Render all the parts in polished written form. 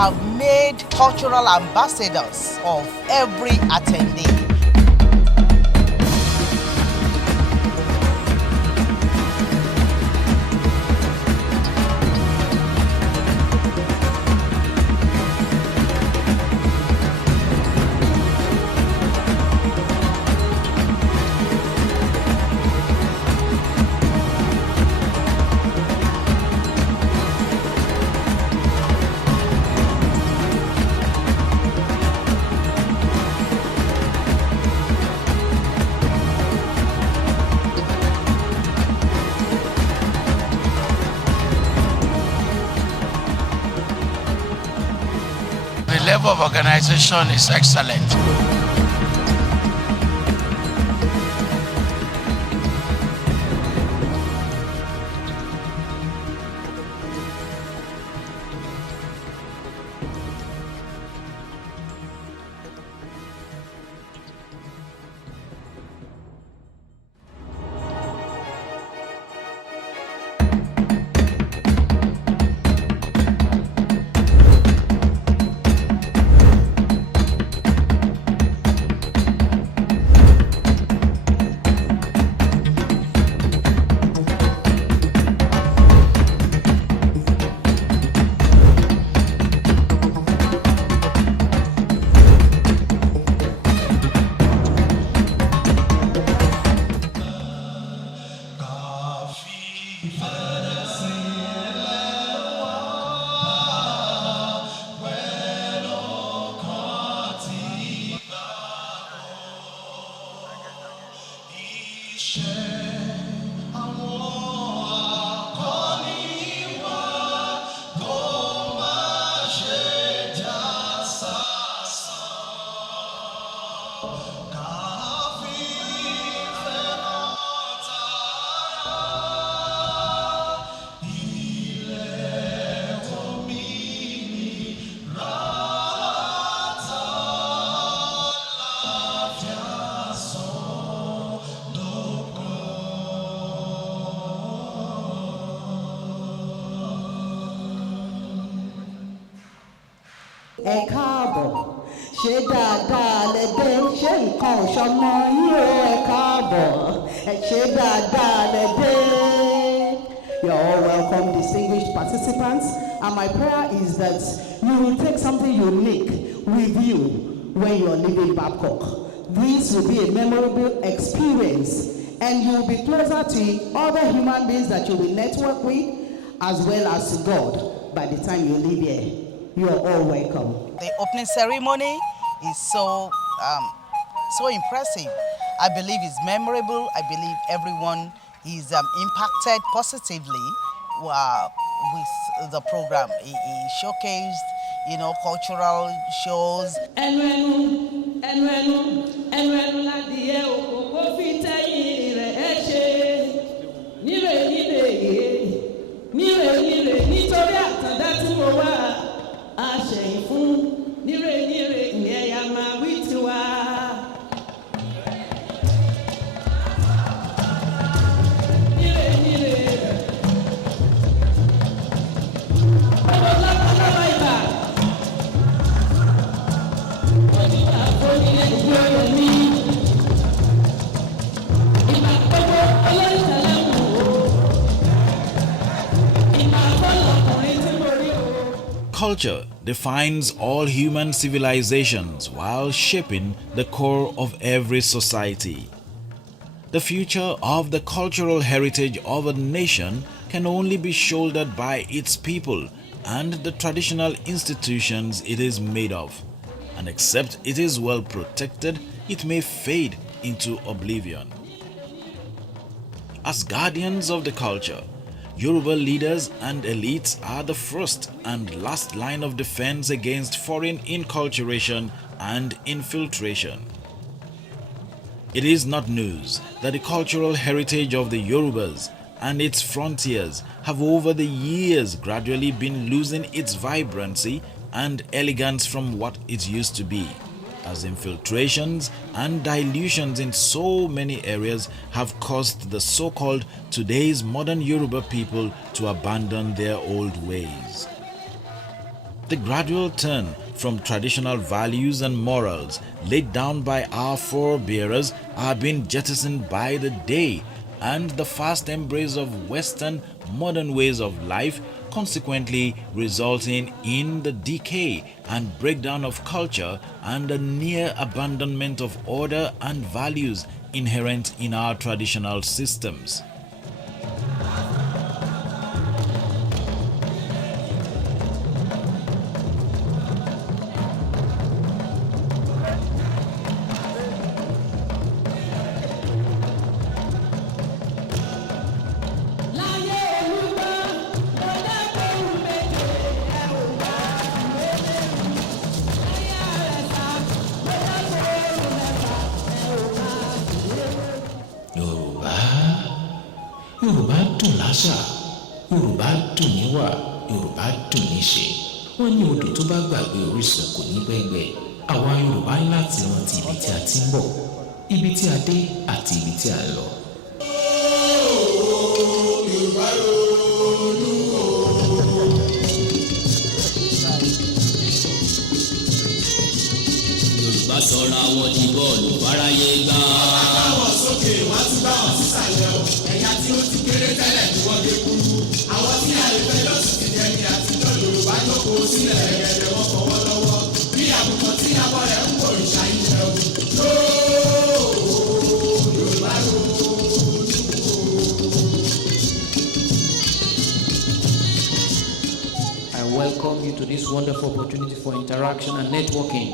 have made cultural ambassadors of every attendee. The level of organization is excellent. Ẹ káàbọ̀, ṣé dáadáa lẹ dé, ṣé nǹkan ò ṣọmọ yín o, ẹ káàbọ̀, ṣé dáadáa lẹ dé. You're all welcome, distinguished participants, and my prayer is that you will take something unique with you when you're leaving Babcock. This will be a memorable experience, and you will be closer to other human beings that you will network with, as well as to God by the time you leave here. You are all welcome. The opening ceremony is so impressive. I believe it's memorable. I believe everyone is impacted positively with the program. It showcased, cultural shows. Culture defines all human civilizations while shaping the core of every society. The future of the cultural heritage of a nation can only be shouldered by its people and the traditional institutions it is made of, and except it is well protected, it may fade into oblivion. As guardians of the culture, Yoruba leaders and elites are the first and last line of defense against foreign inculturation and infiltration. It is not news that the cultural heritage of the Yorubas and its frontiers have over the years gradually been losing its vibrancy and elegance from what it used to be, as infiltrations and dilutions in so many areas have caused the so-called today's modern Yoruba people to abandon their old ways. The gradual turn from traditional values and morals laid down by our forebears are being jettisoned by the day, and the fast embrace of Western modern ways of life consequently resulting in the decay and breakdown of culture and the near abandonment of order and values inherent in our traditional systems. Yorùbá dùn láṣà, Yorùbá dùn níwà, Yorùbá dùn níṣe. Wọ́n ní odò tó bá gbàgbé orísun kò ní gbẹ́gbẹ́. Àwa Yorùbá ní láti rántí ibi tí a ti ń bọ̀, ibi tí a dé àti ibi tí a lọ. Yorùbá ronú o. Yorùbá sọra àwọn di bọ́ọ̀lù fáráyé gbá. Bàbá wọn sókè wọ́n tún bá wọn sísàlẹ̀ o. Ẹ̀yà tí ó ti kéré tẹ́lẹ̀ ni wọ́n gé kúrú. Àwọn tí a lè fẹ́ lọ́sùn ti jẹ́ ní àtijọ́ Yorùbá jókòó sílẹ̀ ẹ̀gẹ̀dẹ̀ wọn fọwọ́ lọ́wọ́. Bí àbùkàn tí abọ́ rẹ̀ ń bò ìṣàyẹ̀wò. Yorùbá ronú. I welcome you to this wonderful opportunity for interaction and networking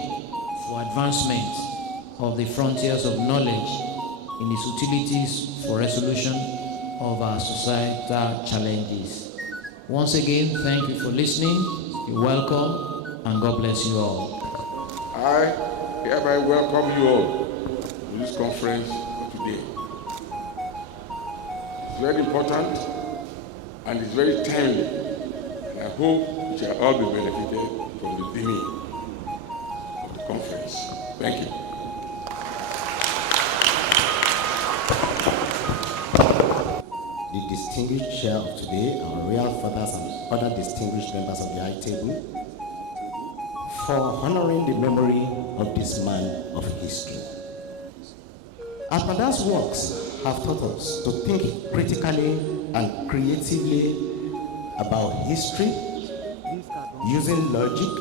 for advancement of the frontiers of knowledge in its utilities for resolution of our societal challenges. Once again, thank you for listening. You're welcome, and God bless you all. I hereby welcome you all to this conference today. It's very important and it's very timely, and I hope we shall all be benefited from the theme of the conference. Thank you. The distinguished chair of today, our royal fathers and other distinguished members of the high table, for honoring the memory of this man of history. Atanda's works have taught us to think critically and creatively about history, using logic,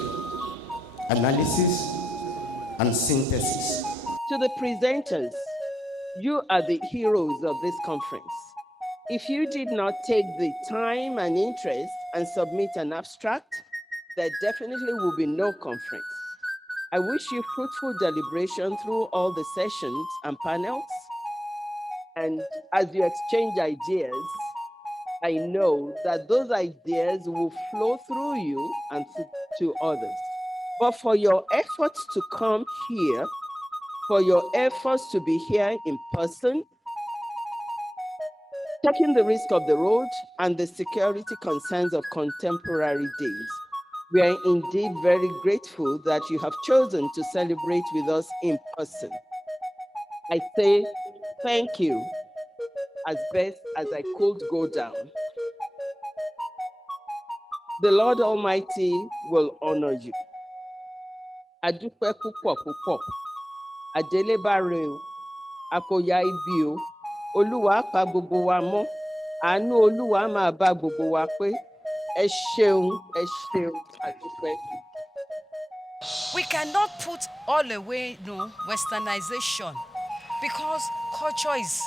analysis, and synthesis. To the presenters, you are the heroes of this conference. If you did not take the time and interest and submit an abstract, there definitely will be no conference. I wish you fruitful deliberation through all the sessions and panels. And as you exchange ideas, I know that those ideas will flow through you and to others. But for your efforts to come here, for your efforts to be here in person, taking the risk of the road and the security concerns of contemporary days, we are indeed very grateful that you have chosen to celebrate with us in person. I say thank you as best as I could go down. The Lord Almighty will honor you. Adúpẹ́ púpọ̀ púpọ̀, àdélébáre o, àkòyà ibi o, Olúwa pa gbogbo wa mọ́, àánú Olúwa máa bá gbogbo wa pé, ẹ ṣeun, àdúpẹ́. We cannot put all away, westernization, because culture is,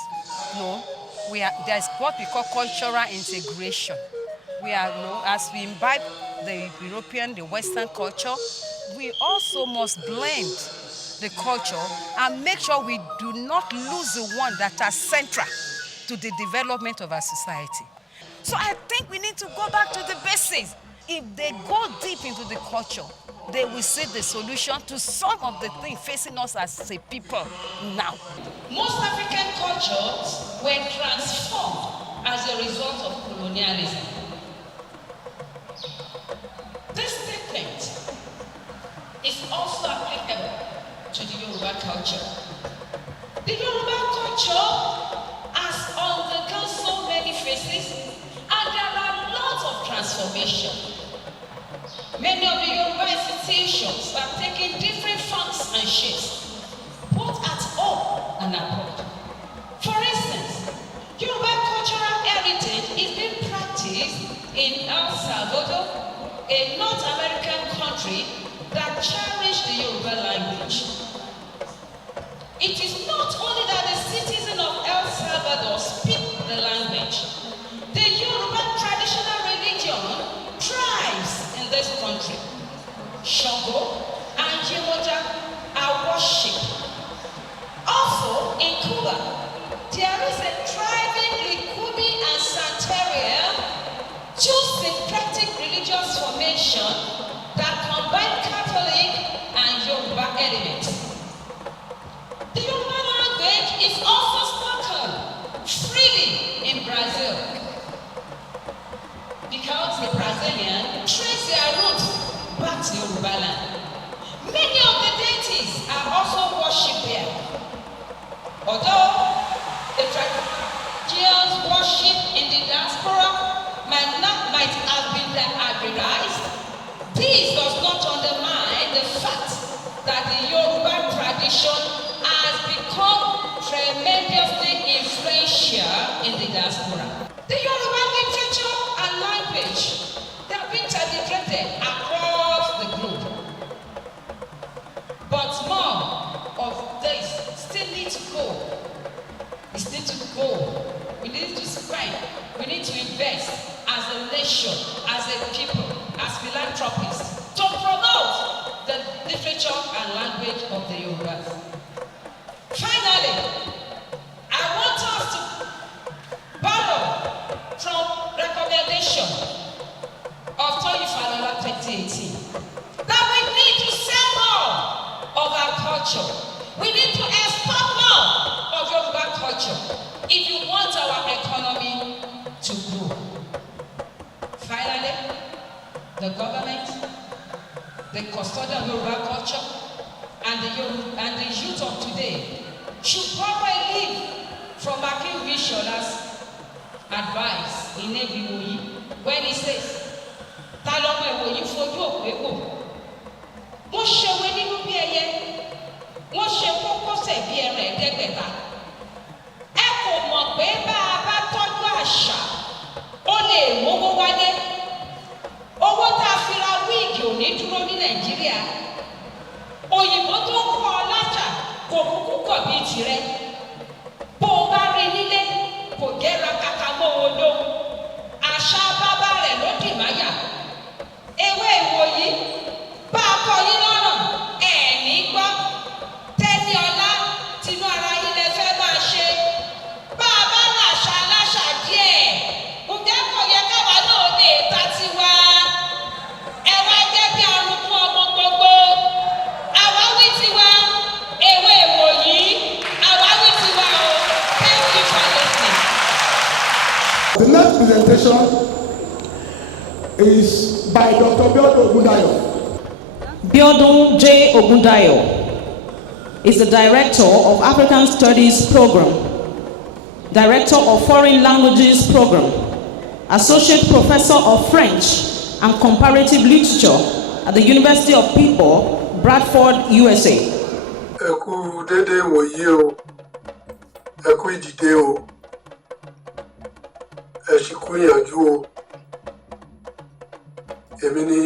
there's what we call cultural integration. We are, as we imbibe the European, the Western culture, we also must blend the culture and make sure we do not lose the one that are central to the development of our society. So I think we need to go back to the basics. If they go deep into the culture, they will see the solution to some of the things facing us as a people now. Most African cultures were transformed as a result of colonialism. This statement is also applicable to the Yoruba culture. The Yoruba culture has undergone so many phases, and there are lots of transformation. Many of the Yoruba institutions have taken different forms and shapes, both at home and abroad. For instance, Yoruba cultural heritage is being practiced in El Salvador, a North American country that cherishes the Yoruba language. It is not only that the citizens of El Salvador speak the language, the Yoruba traditional religion thrives in this country. Shango and Yemoja are worshipped. Also in Cuba, there is a thriving Likumi and Santeria, two syncretic religious formations that combine Catholic and Yoruba elements. The Yoruba language is also spoken freely in Brazil because the Brazilians trace their roots back to Yoruba land. Many of the deities are also worshipped there. Although the traditions worshipped in the diaspora might have been hybridized, this does not undermine the fact that the Yoruba tradition has become tremendously influential in the diaspora. The Yoruba literature and language, they have been integrated across the globe. But more of this still need to go. It still need to go. We need to spend. We need to invest as a nation, as a people, as philanthropists to promote the literature and language of the Yorubas. Finally, I want us to borrow from recommendation of Toyin Falola 2018 that we need to sell more of our culture. We need to export more of Yoruba culture if you want our economy to grow. Finally, the government, the custodian of Yoruba culture, and the youth of today should borrow a leaf from Akin Vishola's advice in Eviwoyi when he says, "Talomo ewoyi fojú òpéwò, wọ́n ṣèwé nínú bí ẹyẹ, wọ́n ṣe kókósẹ̀ bí ẹran ẹ̀ẹ́dẹ́gbẹ̀ta. Ẹ kò mọ̀ pé bá a bá tọ́jú àṣà, ó lè mówó wálé. Owó tá a fi ra wíìgì ò ní dúró ní Nàìjíríà. Òyìnbó tó ń kọ́ ọ lájà kò kúkú kọ̀ bíi tirẹ̀. Bó o bá rí nílé, kò gẹ́ra kàkà mọ́ odó. Àṣà bàbá rẹ̀ ló dì máyà. Ewé ìwòyí bá a kọ yín lọ́nà ẹ̀ ní gbọ́. Tẹ́ni ọlá tinú ara yín lẹ fẹ́ máa ṣe. Bá a bá làṣà aláṣà díẹ̀, ǹjẹ́ kò yẹ káwa náà lè ta tiwa? Ẹ wá jẹ́ bí arúgbó ọmọ gbogbo. Àwáwí tiwa, ewé ìwòyí, àwáwí tiwa o. Thank you for listening. The next presentation is by Dr. Biodun Ogundayo. Biodun J. Ogundayo is the Director of African Studies Program, Director of Foreign Languages Program, Associate Professor of French and Comparative Literature at the University of People, Bradford, USA. Ẹ kú dédé wòyí o, ẹ kú ìdìde o, ẹ sì kú ìyànjú o. Èmi ni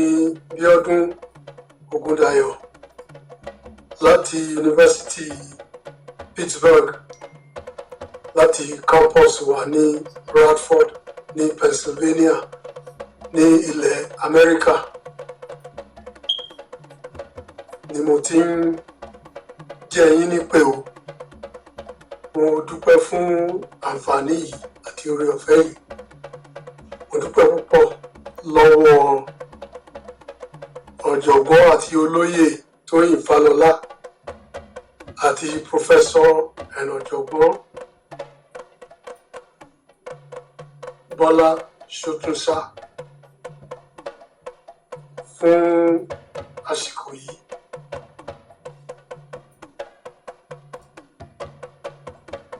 Biodun Ogundayo láti University Pittsburgh, láti campus wa ní Bradford ní Pennsylvania ní ilẹ̀ Amẹ́ríkà. Ni mo ti ń jẹ́ yín nípè o. Mo dúpẹ́ fún àǹfààní yìí àti oore ọ̀fẹ́ yìí. Mo dúpẹ́ púpọ̀ lọ́wọ́ ọ̀jọ̀gbọ́n àti olóyè Toyin Falola àti Professor and ọ̀jọ̀gbọ́n Bọ́lá Sotunsa fún àsìkò yìí.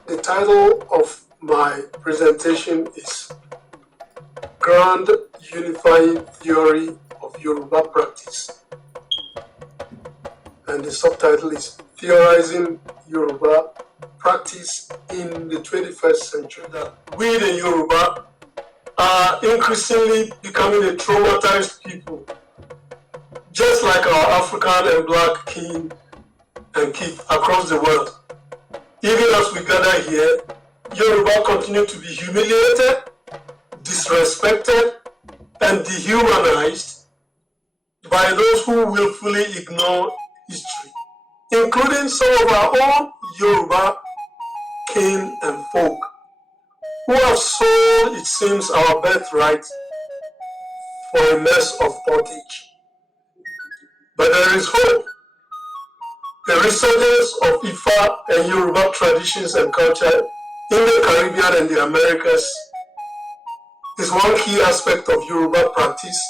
The title of my presentation is Grand Unifying Theory of of Yoruba practice. And the subtitle is Theorizing Yoruba Practice in the 21st Century. That we, the Yoruba, are increasingly becoming a traumatized people, just like our African and Black kin and kith across the world. Even as we gather here, Yoruba continue to be humiliated, disrespected, and dehumanized by those who willfully ignore history, including some of our own Yoruba kin and folk, who have sold, it seems, our birthright for a mess of pottage. But there is hope. The resurgence of Ifa and Yoruba traditions and culture in the Caribbean and the Americas is one key aspect of Yoruba practice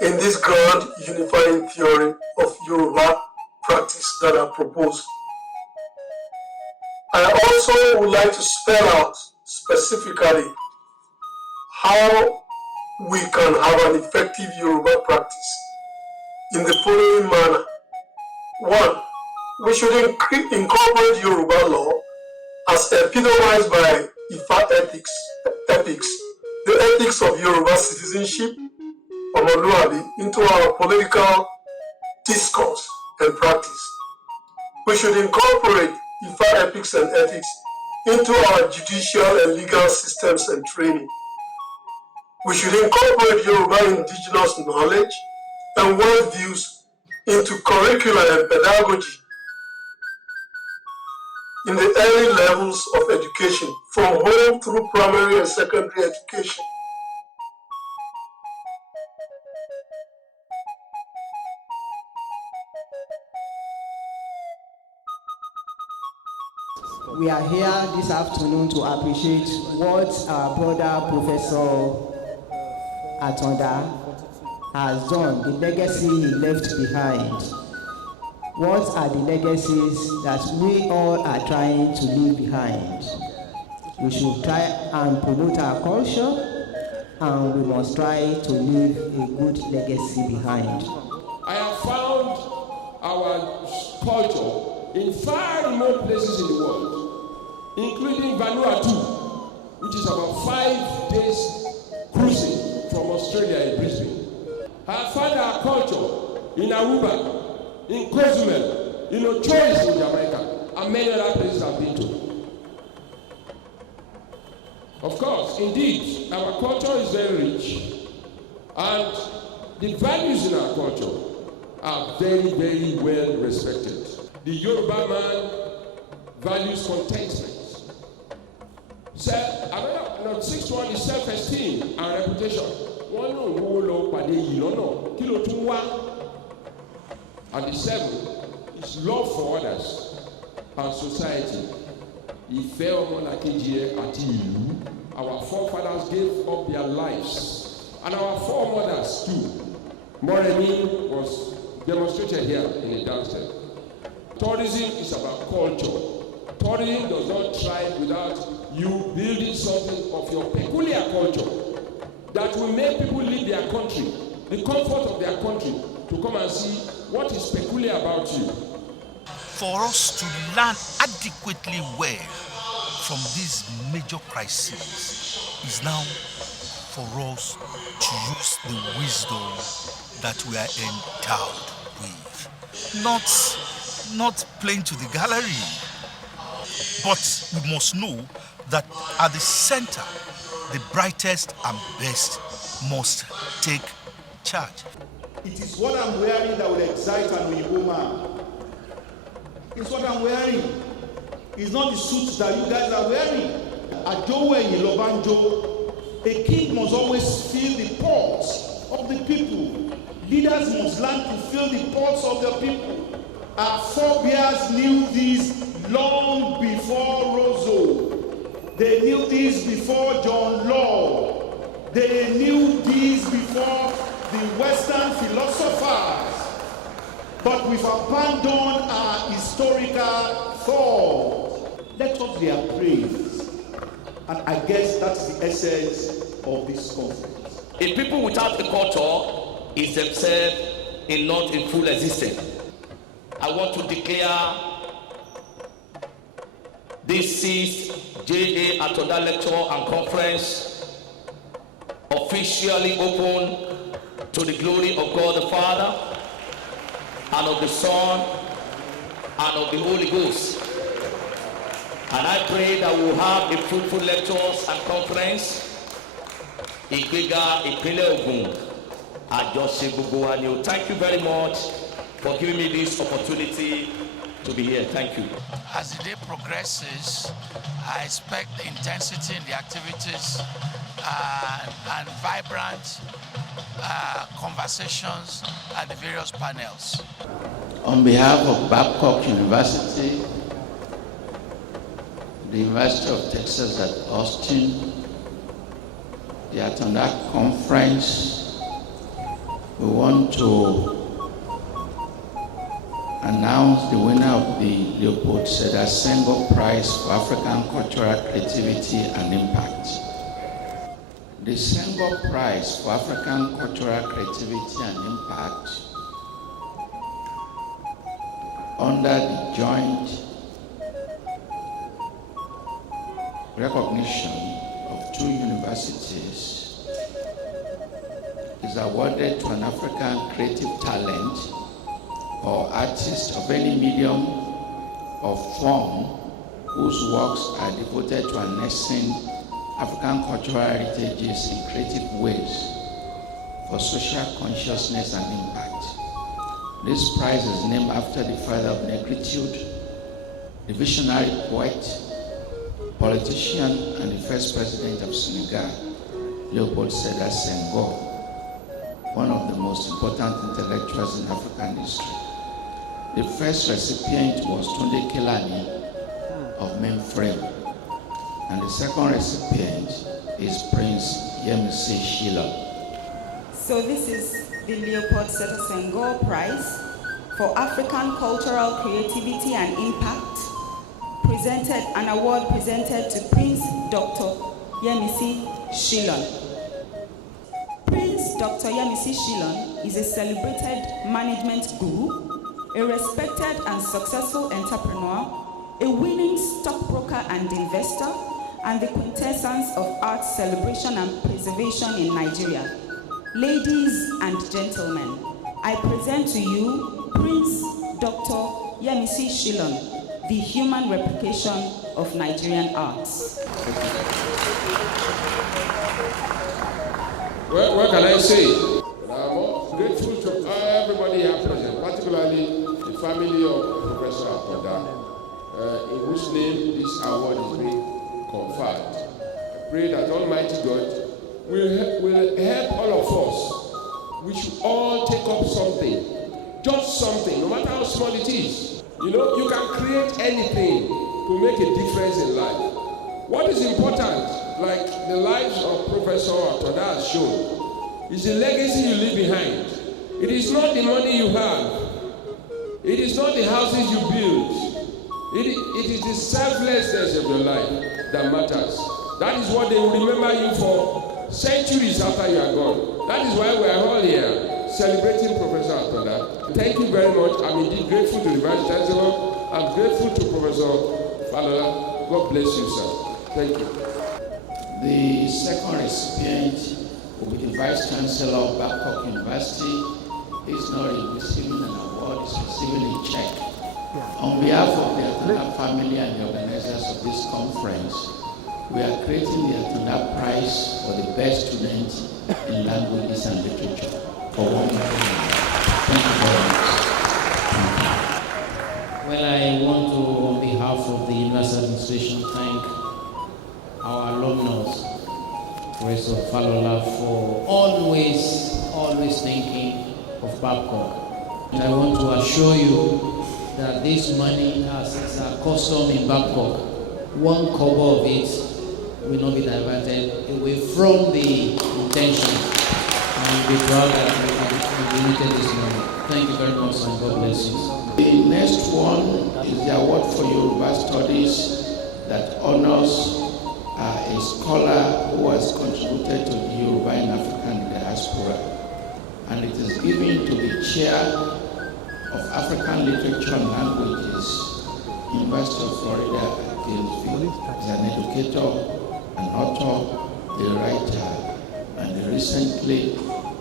in this grand unifying theory of Yoruba practice that I propose. I also would like to spell out specifically how we can have an effective Yoruba practice in the following manner. 1. We should incorporate Yoruba law as epitomized by Ifa epics, the ethics of Yoruba citizenship, Omoluabi, into our political discourse and practice. We should incorporate Ifa epics and ethics into our judicial and legal systems and training. We should incorporate Yoruba indigenous knowledge and worldviews into curricula and pedagogy in the early levels of education, from home through primary and secondary education. We are here this afternoon to appreciate what our brother Professor Atanda has done, the legacy he left behind. What are the legacies that we all are trying to leave behind? We should try and promote our culture, and we must try to leave a good legacy behind. I have found our culture in far remote places in the world, including Vanuatu, which is about 5 days cruising from Australia in Brisbane. I have found our culture in Aruba, in Cozumel, in Ochois in Jamaica, and many other places I've been to. Of course, indeed, our culture is very rich, and the values in our culture are very, very well respected. The Yoruba man values contentment. Another 6th one is self-esteem and reputation. And the 7th is love for others and society. Our forefathers gave up their lives, and our foremothers too. Moremi was demonstrated here in the downstairs. Tourism is about culture. Tourism does not thrive without you building something of your peculiar culture that will make people leave their country, the comfort of their country, to come and see what is peculiar about you. For us to learn adequately well from these major crises is now for us to use the wisdom that we are endowed with. Not playing to the gallery. But we must know that at the center, the brightest and best must take charge. It is what I'm wearing that will excite an Oyibo man. It's what I'm wearing. It's not the suits that you guys are wearing. Ajowe in Lobanjo, a king must always feel the pulse of the people. Leaders must learn to feel the pulse of the people. Our forebears knew this long before Rousseau. They knew this before John Law. They knew this before the Western philosophers. But we've abandoned our historical thought. Let us their praise. And I guess that's the essence of this conference. A people without a culture is themselves not in full existence. I want to declare this 6th J.A. Atanda Lecture and Conference officially open to the glory of God the Father and of the Son and of the Holy Ghost. And I pray that we will have a fruitful lectures and conference. Ogun. Thank you very much for giving me this opportunity to be here. Thank you. As the day progresses, I expect the intensity in the activities and vibrant conversations at the various panels. On behalf of Babcock University, the University of Texas at Austin, the Atanda Conference, we want to announce the winner of the Leopold Sedar Senghor Prize for African Cultural Creativity and Impact. The Senghor Prize for African Cultural Creativity and Impact, under the joint recognition of 2 universities, is awarded to an African creative talent or artist of any medium or form whose works are devoted to harnessing African cultural heritages in creative ways for social consciousness and impact. This prize is named after the father of negritude, the visionary poet, politician, and the first president of Senegal, Leopold Sedar Senghor, one of the most important intellectuals in African history. The first recipient was Tunde Kelani of Mainframe, and the second recipient is Prince Yemisi Shyllon. So this is the Leopold Sedar Senghor Prize for African Cultural Creativity and Impact, an award presented to Prince Dr. Yemisi Shyllon. Prince Dr. Yemisi Shyllon is a celebrated management guru, a respected and successful entrepreneur, a winning stockbroker and investor, and the quintessence of art celebration and preservation in Nigeria. Ladies and gentlemen, I present to you Prince Dr. Yemisi Shyllon, the human replication of Nigerian arts. What can I say? I'm grateful to everybody here present, particularly the family of Professor Atanda, in whose name this award is being conferred. I pray that Almighty God will help all of us. We should all take up something, just something, no matter how small it is. You know, you can create anything to make a difference in life. What is important, like the lives of Professor Atanda has shown, is the legacy you leave behind. It is not the money you have. It is not the houses you build. It is the selflessness of your life that matters. That is what they will remember you for centuries after you are gone. That is why we are all here celebrating Professor Atanda. Thank you very much. I'm indeed grateful to the Vice Chancellor. I'm grateful to Professor Falola. God bless you, sir. Thank you. The second recipient will be the Vice Chancellor of Babcock University. He is not receiving an award, he is receiving a check. On behalf of the Atanda family and the organizers of this conference, we are creating the Atanda Prize for the best student in languages and literature for 1 million. Thank you very much. Well, I want to, on behalf of the University Administration, thank our alumnus, Professor Falola, for always thinking of Babcock. And I want to assure you that this money, as is our custom in Babcock, 1 kobo of it will not be diverted away from the intention. And we'll be proud that we donated this money. Thank you very much, and God bless you. The next one is the award for Yoruba Studies that honors a scholar who has contributed to the Yoruba in African diaspora, and it is given to the chair of African Literature and Languages, University of Florida at Gainesville. He's an educator, an author, a writer, and he recently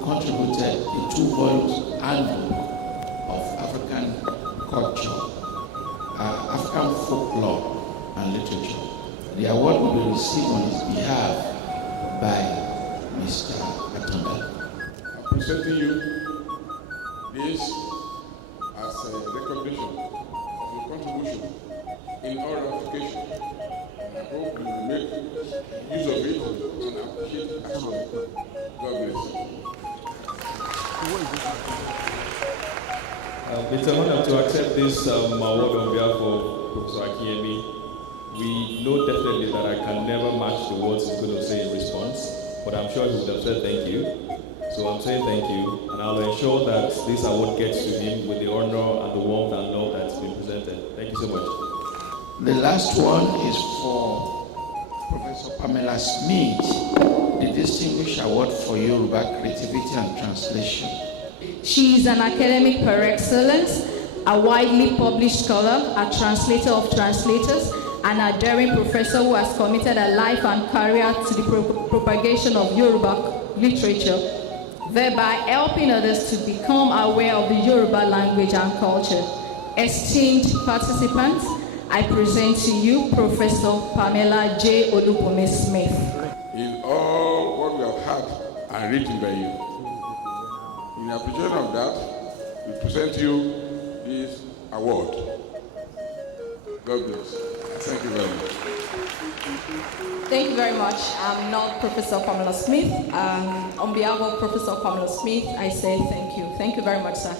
contributed the 2-volume handbook of African culture, African folklore and literature. The award will be received on his behalf by Mr. Atanda. I'm presenting you this as a recognition of your contribution in our application. I hope you will make use of it and appreciate it as well. God bless you. It's an honor to accept this award on behalf of Professor Akinyemi. We know definitely that I can never match the words he's going to say in response, but I'm sure he would have said thank you. So I'm saying thank you, and I'll ensure that this award gets to him with the honor and the warmth and love that's been presented. Thank you so much. The last one is for Professor Pamela Smith, the Distinguished Award for Yoruba Creativity and Translation. She is an academic par excellence, a widely published scholar, a translator of translators, and a daring professor who has committed her life and career to the propagation of Yoruba literature, thereby helping others to become aware of the Yoruba language and culture. Esteemed participants, I present to you Professor Pamela J. Olupome Smith. In all what we have had and written by you, in appreciation of that, we present you this award. God bless. Thank you very much. Thank you very much. I'm not Professor Pamela Smith. On behalf of Professor Pamela Smith, I say thank you. Thank you very much, sir.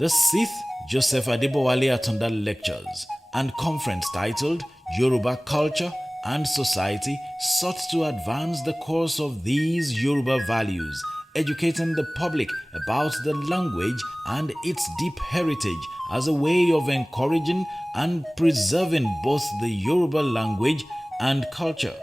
The 6th Joseph Adebowale Atanda Lectures and Conference titled Yoruba Culture and Society sought to advance the course of these Yoruba values, educating the public about the language and its deep heritage as a way of encouraging and preserving both the Yoruba language and culture.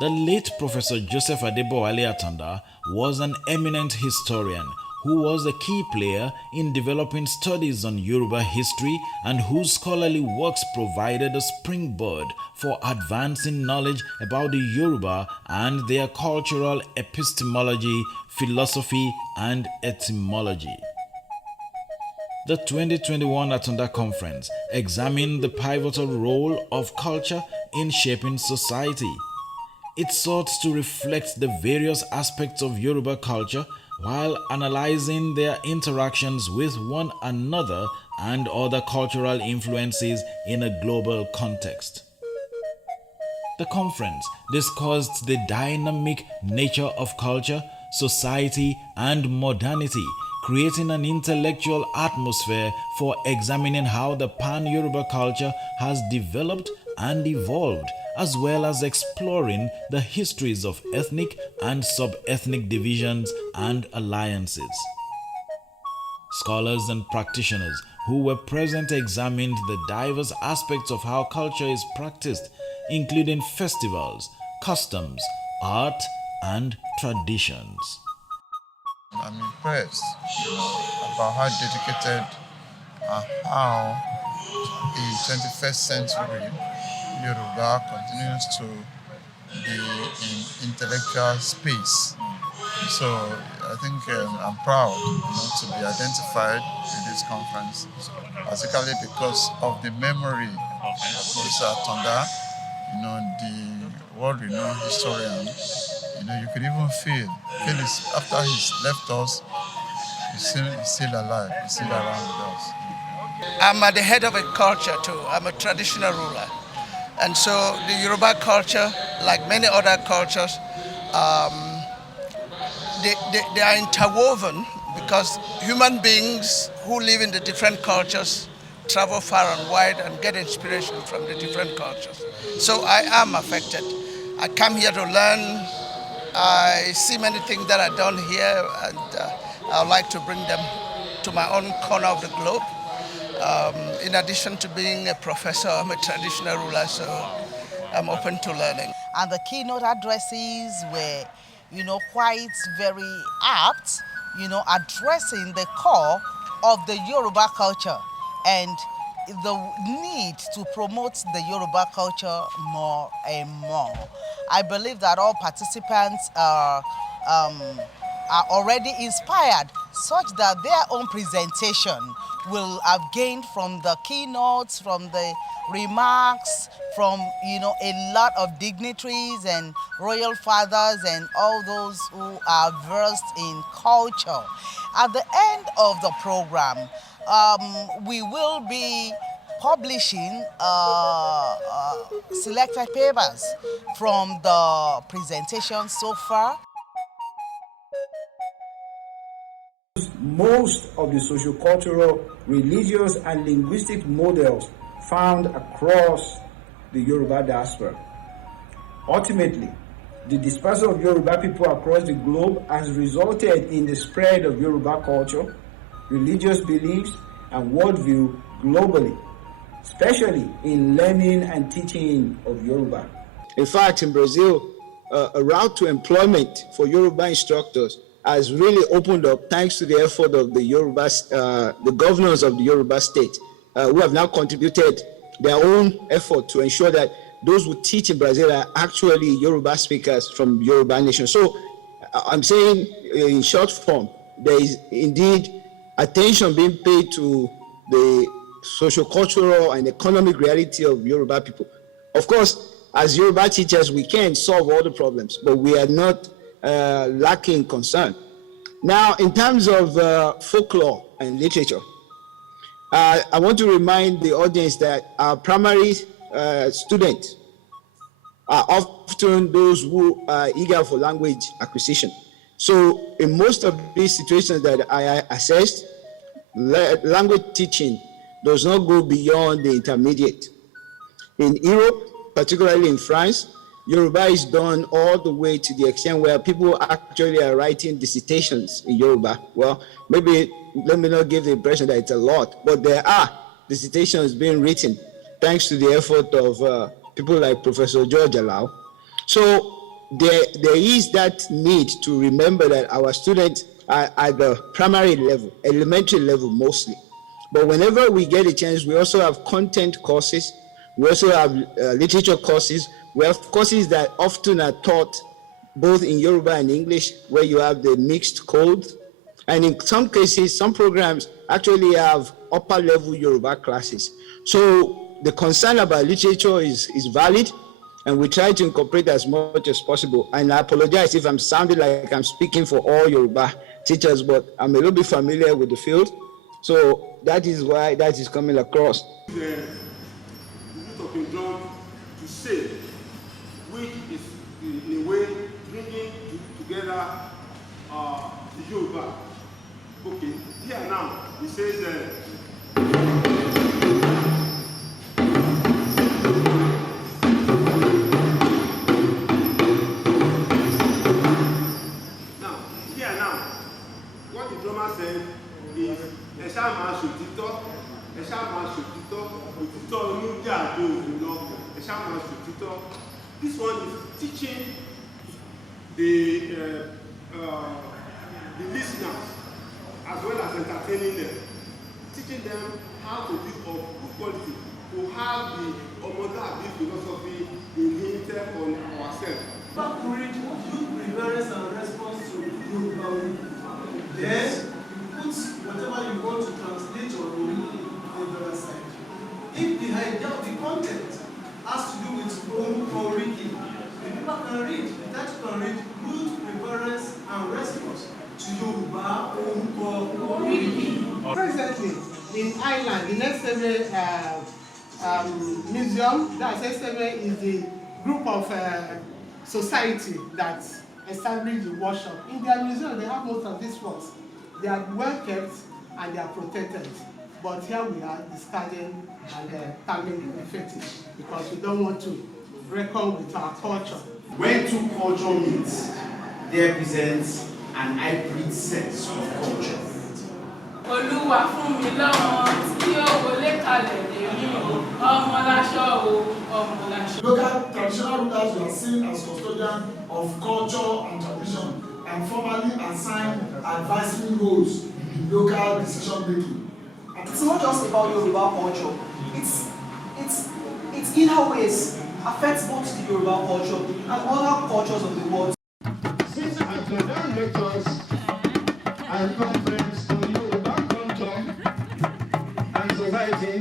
The late Professor Joseph Adebowale Atanda was an eminent historian who was a key player in developing studies on Yoruba history and whose scholarly works provided a springboard for advancing knowledge about the Yoruba and their cultural epistemology, philosophy, and etymology. The 2021 Atanda Conference examined the pivotal role of culture in shaping society. It sought to reflect the various aspects of Yoruba culture while analyzing their interactions with one another and other cultural influences in a global context. The conference discussed the dynamic nature of culture, society, and modernity, creating an intellectual atmosphere for examining how the pan-Yoruba culture has developed and evolved, as well as exploring the histories of ethnic and sub-ethnic divisions and alliances. Scholars and practitioners who were present examined the diverse aspects of how culture is practiced, including festivals, customs, art, and traditions. I'm impressed about how dedicated and how in 21st century Yoruba continues to be in intellectual space. So I think I'm proud to be identified with this conference, particularly because of the memory of Professor Atanda, the world-renowned historian. You could even feel after he's left us, he's still alive, he's still around with us. I'm at the head of a culture too. I'm a traditional ruler. And so the Yoruba culture, like many other cultures, they are interwoven because human beings who live in the different cultures travel far and wide and get inspiration from the different cultures. So I am affected. I come here to learn. I see many things that are done here, and I would like to bring them to my own corner of the globe. In addition to being a professor, I'm a traditional ruler, so I'm open to learning. And the keynote addresses were, quite very apt, addressing the core of the Yoruba culture and the need to promote the Yoruba culture more and more. I believe that all participants are already inspired such that their own presentation will have gained from the keynotes, from the remarks, from a lot of dignitaries and royal fathers and all those who are versed in culture. At the end of the program, we will be publishing selected papers from the presentation so far. Most of the sociocultural, religious, and linguistic models found across the Yoruba diaspora. Ultimately, the dispersal of Yoruba people across the globe has resulted in the spread of Yoruba culture, religious beliefs, and worldview globally, especially in learning and teaching of Yoruba. In fact, in Brazil, a route to employment for Yoruba instructors has really opened up thanks to the effort of the the governors of the Yoruba state, who have now contributed their own effort to ensure that those who teach in Brazil are actually Yoruba speakers from Yoruba nation. So I'm saying in short form, there is indeed attention being paid to the socio-cultural and economic reality of Yoruba people. Of course, as Yoruba teachers, we can't solve all the problems, but we are not lacking concern. Now, in terms of folklore and literature, I want to remind the audience that our primary students are often those who are eager for language acquisition. So in most of these situations that I assessed, language teaching does not go beyond the intermediate. In Europe, particularly in France, Yoruba is done all the way to the extent where people actually are writing dissertations in Yoruba. Well, maybe let me not give the impression that it's a lot, but there are dissertations being written thanks to the effort of people like Professor George Alau. So there is that need to remember that our students are at the primary level, elementary level mostly. But whenever we get a chance, we also have content courses. We also have literature courses. We have courses that often are taught both in Yoruba and English, where you have the mixed code. And in some cases, some programs actually have upper level Yoruba classes. So the concern about literature is valid, and we try to incorporate as much as possible. And I apologize if I'm sounding like I'm speaking for all Yoruba teachers, but I'm a little bit familiar with the field. So that is why that is coming across. The youth of England to say, which is in a way bringing together the Yoruba. Okay, here now, he says, what the drummer said is, this one is teaching the listeners as well as entertaining them, teaching them how to be of good quality, to have the Omodabi philosophy inherited on ourselves. Back to read youth reverence and response to Yoruba. Then put whatever you want to translate or read on the other side. If the idea of the content has to do with Oriki, the people can read, the text can read youth reverence and response to Yoruba Oriki. Presently in Ireland, the next museum, that's SMA, is the group of society that established the workshop. In their museum, they have most of these works. They are well kept and they are protected. But here we are discarding and tagging the fetish because we don't want to reckon with our culture. When two cultures meet, they represent an hybrid sense of culture. Olúwa fún mi lọ́mọ tí ó wọlé kalẹ̀ lèmi o, ọmọ láṣọ o, ọmọ láṣọ. Local traditional rulers were seen as custodians of culture and tradition and formally assigned advisory roles in local decision making. It's not just about Yoruba culture. It's in how ways affects both the Yoruba culture and other cultures of the world. Since Atanda lectures and conference on Yoruba culture and society,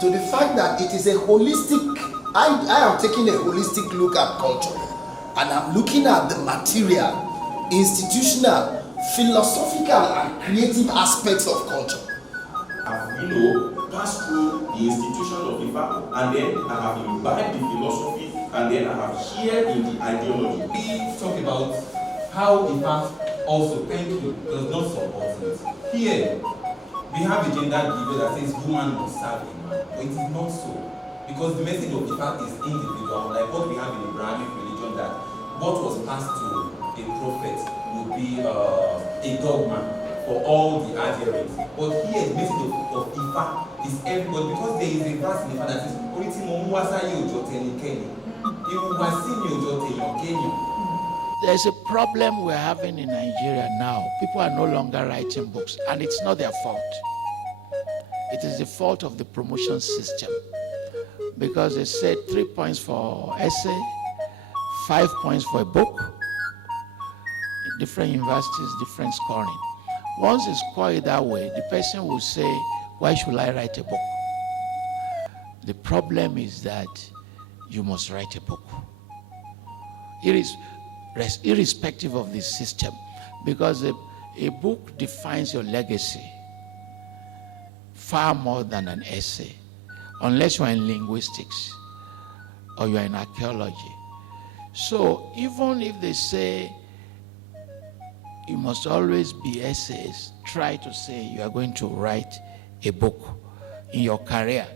to the fact that it is a holistic, I am taking a holistic look at culture, and I'm looking at the material, institutional, philosophical and creative aspects of culture. Pass through the institution of IFA, and then I have imbibed the philosophy, and then I have shared in the ideology. We talk about how IFA also does not support it. Here, we have a gender debate that says woman must serve a man, but it is not so. Because the message of IFA is individual, like what we have in Abrahamic religion, that what was passed to a prophet would be a dogma for all the adherents. But here, the message of IFA is everybody, because there is a verse in IFA that says, There's a problem we're having in Nigeria now. People are no longer writing books, and it's not their fault. It is the fault of the promotion system. Because they said 3 points for essay, 5 points for a book. In different universities, different scoring. Once it's scored that way, the person will say, why should I write a book? The problem is that you must write a book. Irrespective of the system, because a book defines your legacy far more than an essay, unless you're in linguistics or you're in archaeology. So even if they say you must always be essays, try to say you are going to write a book in your career,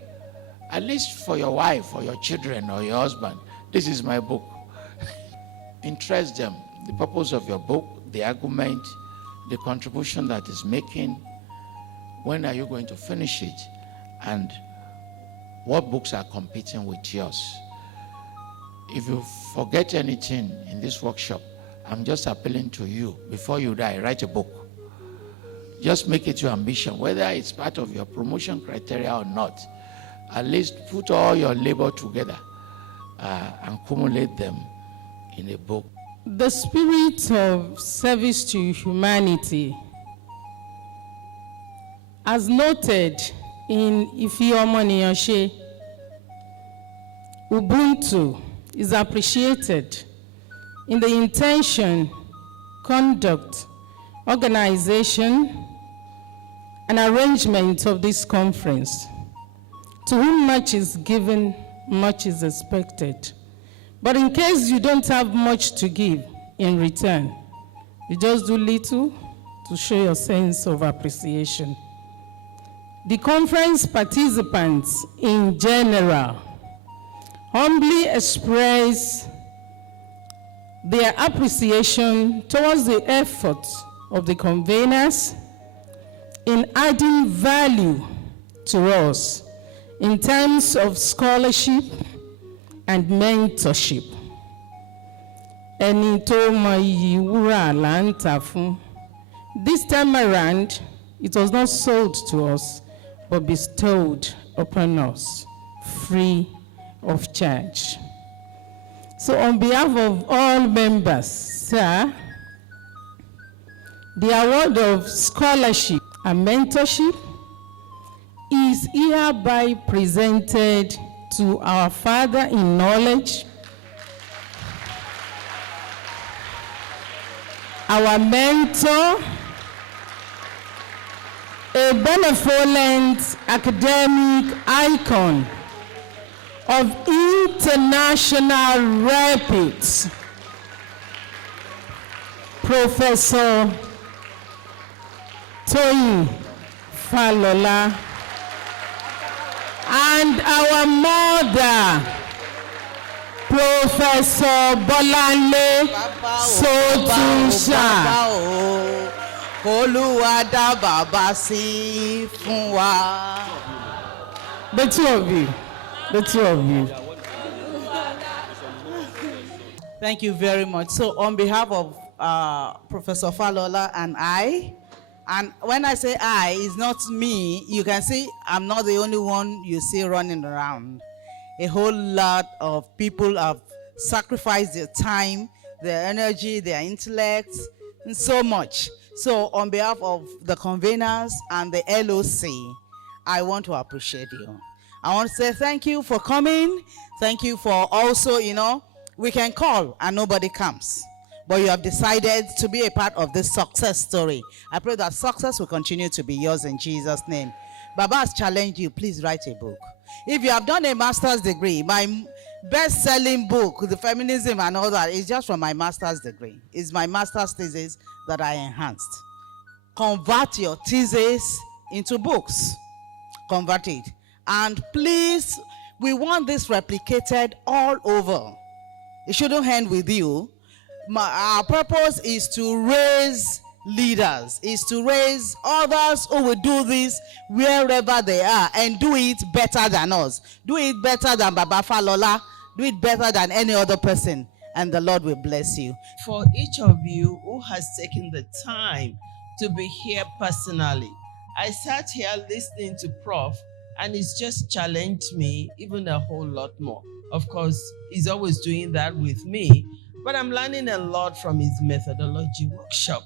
at least for your wife or your children or your husband. This is my book. Interest them, the purpose of your book, the argument, the contribution that is making, when are you going to finish it, and what books are competing with yours. If you forget anything in this workshop, I'm just appealing to you, before you die, write a book. Just make it your ambition, whether it's part of your promotion criteria or not. At least put all your labor together and accumulate them in a book. The spirit of service to humanity, as noted in Ifi Omoniyanse, Ubuntu is appreciated in the intention, conduct, organization, and arrangement of this conference. To whom much is given, much is expected. But in case you don't have much to give in return, you just do little to show your sense of appreciation. The conference participants in general humbly express their appreciation towards the efforts of the conveners in adding value to us in terms of scholarship and mentorship. Ẹni tó mọ iyì wúrà là ń tà fún. This time around, it was not sold to us, but bestowed upon us, free of charge. So on behalf of all members, sir, the award of scholarship and mentorship is hereby presented to our father in knowledge, our mentor, a benevolent academic icon of international repute, Professor Toyin Falola, and our mother, Professor Mobolanle Sotunsa. The two of you. The two of you. Thank you very much. So on behalf of Professor Falola and I, and when I say I, it's not me, you can see I'm not the only one you see running around. A whole lot of people have sacrificed their time, their energy, their intellect, and so much. So on behalf of the conveners and the LOC, I want to appreciate you. I want to say thank you for coming. Thank you for also, we can call and nobody comes. But you have decided to be a part of this success story. I pray that success will continue to be yours in Jesus' name. Baba has challenged you, please write a book. If you have done a master's degree, my best-selling book, the feminism and all that, is just from my master's degree. It's my master's thesis that I enhanced. Convert your thesis into books. Convert it. And please, we want this replicated all over. It shouldn't end with you. Our purpose is to raise leaders, is to raise others who will do this wherever they are and do it better than us. Do it better than Baba Falola. Do it better than any other person. and the Lord will bless you. For each of you who has taken the time to be here personally, I sat here listening to Prof, and it's just challenged me even a whole lot more. Of course, he's always doing that with me, but I'm learning a lot from his methodology workshop.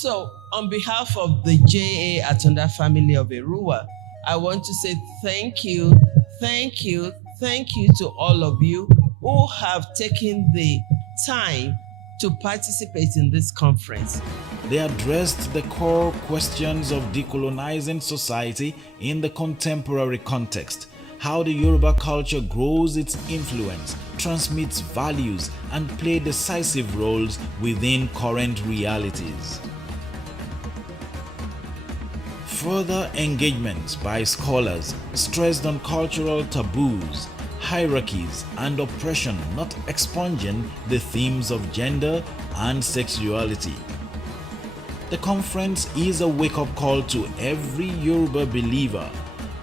So, on behalf of the J.A. Atanda family of Erua, I want to say thank you to all of you who have taken the time to participate in this conference. They addressed the core questions of decolonizing society in the contemporary context, how the Yoruba culture grows its influence, transmits values, and plays decisive roles within current realities. Further engagements by scholars stressed on cultural taboos, hierarchies, and oppression, not expunging the themes of gender and sexuality. The conference is a wake-up call to every Yoruba believer,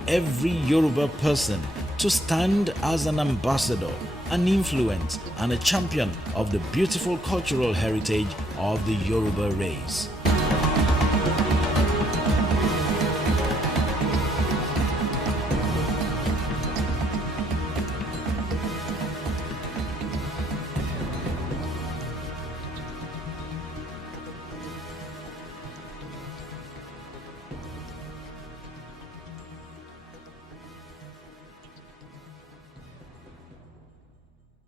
every Yoruba person, to stand as an ambassador, an influence, and a champion of the beautiful cultural heritage of the Yoruba race.